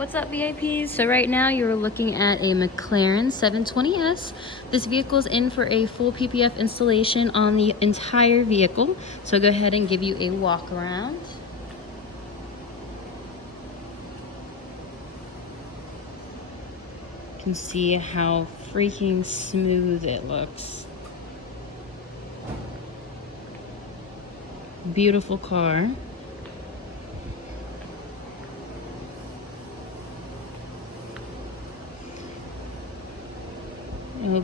What's up, VIPs? So right now you're looking at a Mclaren 720S. This vehicle is in for a full PPF installation on the entire vehicle. So I'll go ahead and give you a walk around. You can see how freaking smooth it looks. Beautiful car.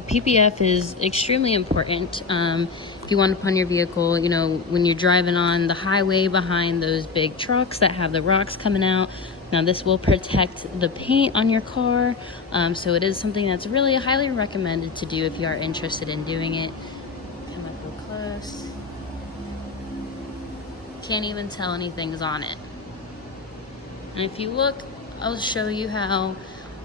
PPF is extremely important if you want to put on your vehicle, you know, when you're driving on the highway behind those big trucks that have the rocks coming out. Now this will protect the paint on your car, so it is something that's really highly recommended to do if you are interested in doing it. Come up real close. Can't even tell anything's on it. And if you look, I'll show you how,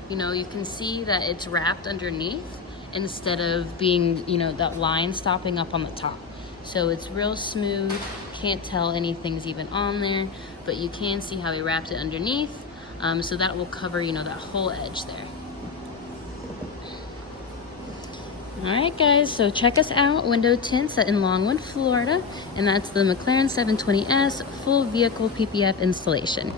you know, you can see that it's wrapped underneath instead of being, you know, that line stopping up on the top. So it's real smooth, can't tell anything's even on there, but you can see how he wrapped it underneath, so that will cover, you know, that whole edge there. Alright guys, so check us out, Window Tints in Longwood, Florida, and that's the Mclaren 720S full vehicle PPF installation.